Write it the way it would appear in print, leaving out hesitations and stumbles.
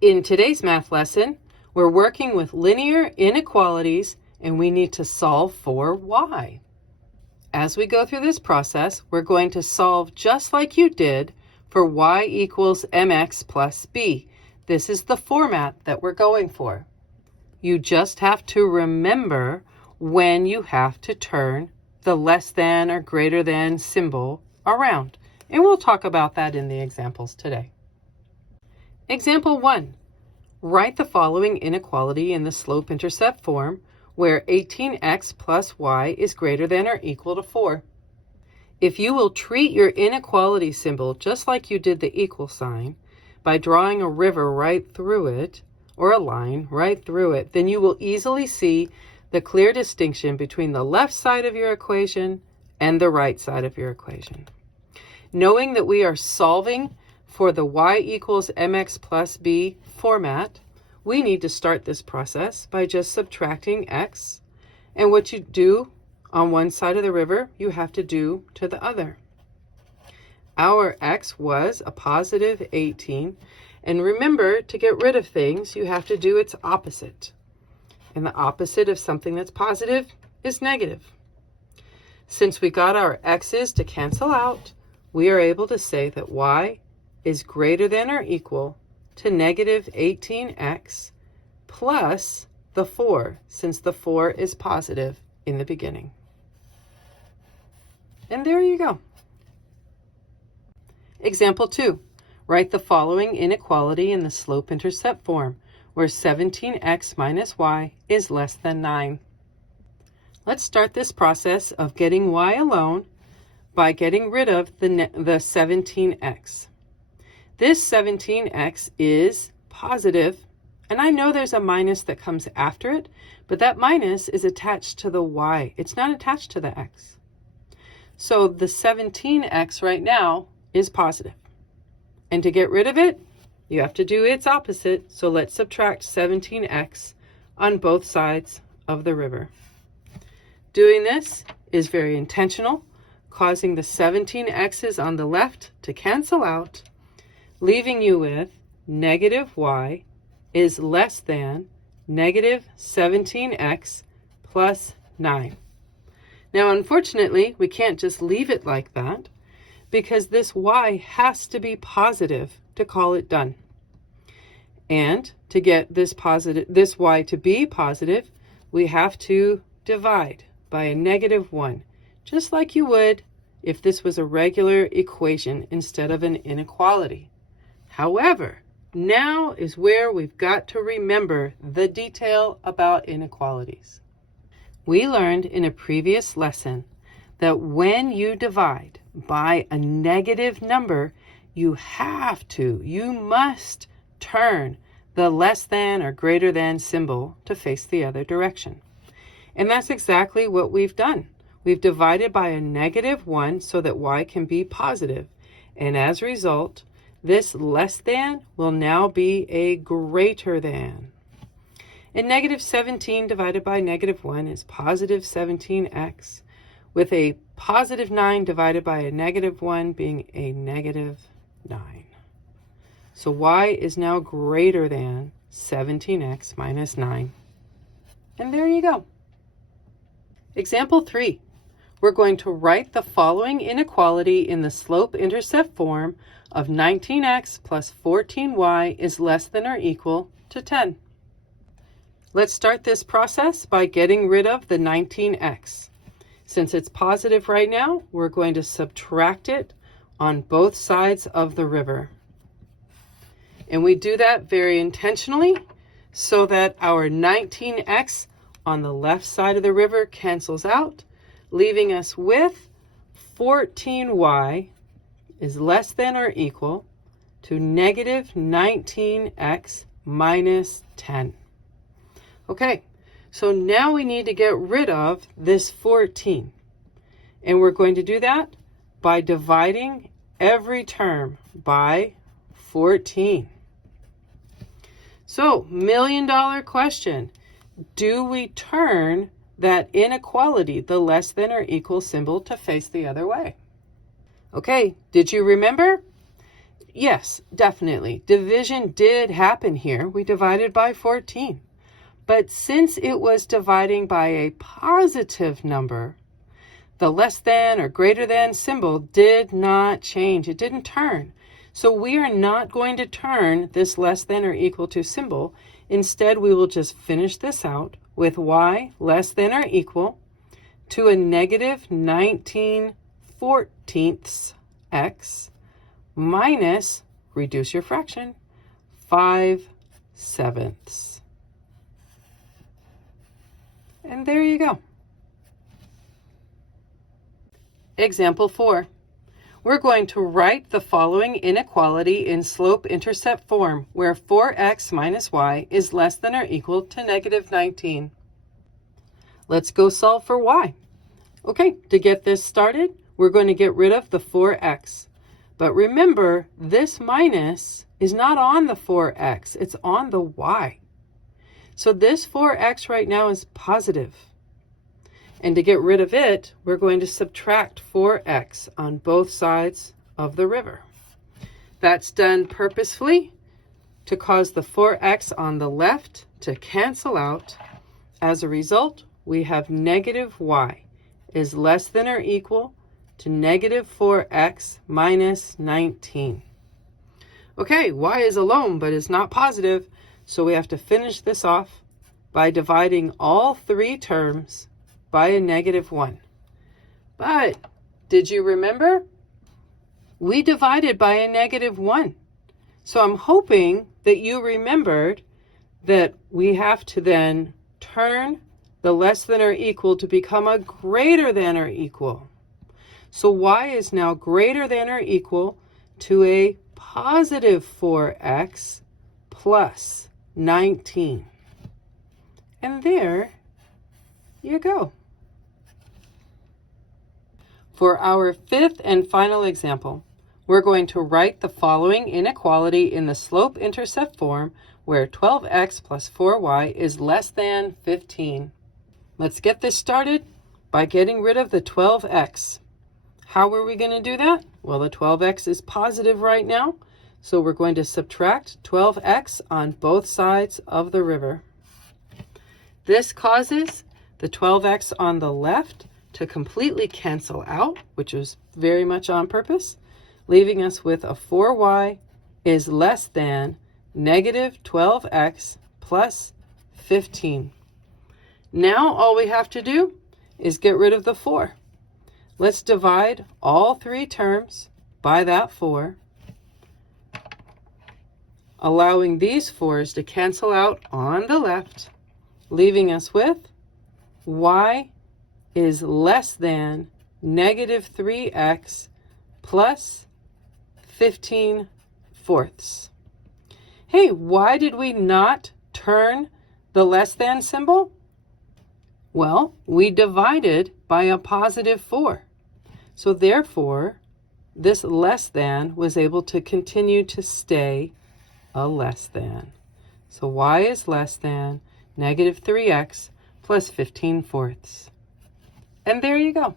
In today's math lesson, we're working with linear inequalities and we need to solve for y. As we go through this process, we're going to solve just like you did for y equals mx plus b. This is the format that we're going for. You just have to remember when you have to turn the less than or greater than symbol around. And we'll talk about that in the examples today. Example 1. Write the following inequality in the slope-intercept form where 18x plus y is greater than or equal to 4. If you will treat your inequality symbol just like you did the equal sign by drawing a river right through it, or a line right through it, then you will easily see the clear distinction between the left side of your equation and the right side of your equation. Knowing that we are solving for the y equals mx plus b format, we need to start this process by just subtracting x, and what you do on one side of the river, you have to do to the other. Our x was a positive 18, and remember, to get rid of things, you have to do its opposite. And the opposite of something that's positive is negative. Since we got our x's to cancel out, we are able to say that y is greater than or equal to negative 18x plus the 4, since the 4 is positive in the beginning. And there you go. Example 2. Write the following inequality in the slope-intercept form, where 17x minus y is less than 9. Let's start this process of getting y alone by getting rid of the 17x. This 17x is positive, and I know there's a minus that comes after it, but that minus is attached to the y. It's not attached to the x. So the 17x right now is positive. And to get rid of it, you have to do its opposite. So let's subtract 17x on both sides of the river. Doing this is very intentional, causing the 17x's on the left to cancel out, leaving you with negative y is less than negative 17x plus 9. Now, unfortunately, we can't just leave it like that because this y has to be positive to call it done. And to get this y to be positive, we have to divide by a negative 1, just like you would if this was a regular equation instead of an inequality. However, now is where we've got to remember the detail about inequalities. We learned in a previous lesson that when you divide by a negative number, you must turn the less than or greater than symbol to face the other direction. And that's exactly what we've done. We've divided by a negative 1 so that y can be positive. And as a result, this less than will now be a greater than. And negative 17 divided by negative 1 is positive 17x, with a positive 9 divided by a negative 1 being a negative 9. So y is now greater than 17x minus 9. And there you go. Example 3. We're going to write the following inequality in the slope-intercept form of 19x plus 14y is less than or equal to 10. Let's start this process by getting rid of the 19x. Since it's positive right now, we're going to subtract it on both sides of the river. And we do that very intentionally so that our 19x on the left side of the river cancels out, leaving us with 14y is less than or equal to negative 19x minus 10. Okay, so now we need to get rid of this 14. And we're going to do that by dividing every term by 14. So, $1,000,000 question. Do we turn that inequality, the less than or equal symbol, to face the other way? Okay, did you remember? yes, definitely. Division did happen here. We divided by 14. But since it was dividing by a positive number, the less than or greater than symbol did not change. It didn't turn. So we are not going to turn this less than or equal to symbol. Instead, we will just finish this out with y less than or equal to a negative 19/14 x minus, reduce your fraction, 5/7. And there you go. Example 4. We're going to write the following inequality in slope-intercept form, where 4x minus y is less than or equal to negative 19. Let's go solve for y. Okay, to get this started, we're going to get rid of the 4x. But remember, this minus is not on the 4x, it's on the y. So this 4x right now is positive. And to get rid of it, we're going to subtract 4x on both sides of the river. That's done purposefully to cause the 4x on the left to cancel out. As a result, we have negative y is less than or equal to negative 4x minus 19. Okay, y is alone but is not positive, so we have to finish this off by dividing all three terms by a negative 1. But did you remember? We divided by a negative 1. So I'm hoping that you remembered that we have to then turn the less than or equal to become a greater than or equal. So y is now greater than or equal to a positive 4x plus 19. And there you go. For our fifth and final example, we're going to write the following inequality in the slope-intercept form where 12x plus 4y is less than 15. Let's get this started by getting rid of the 12x. How are we going to do that? Well, the 12x is positive right now, so we're going to subtract 12x on both sides of the river. This causes the 12x on the left to completely cancel out, which is very much on purpose, leaving us with a 4y is less than negative 12x plus 15. Now all we have to do is get rid of the 4. Let's divide all three terms by that 4, allowing these 4's to cancel out on the left, leaving us with y is less than negative 3x plus 15/4. Hey, why did we not turn the less than symbol? Well, we divided by a positive 4. So therefore, this less than was able to continue to stay a less than. So y is less than negative 3x plus 15/4. And there you go.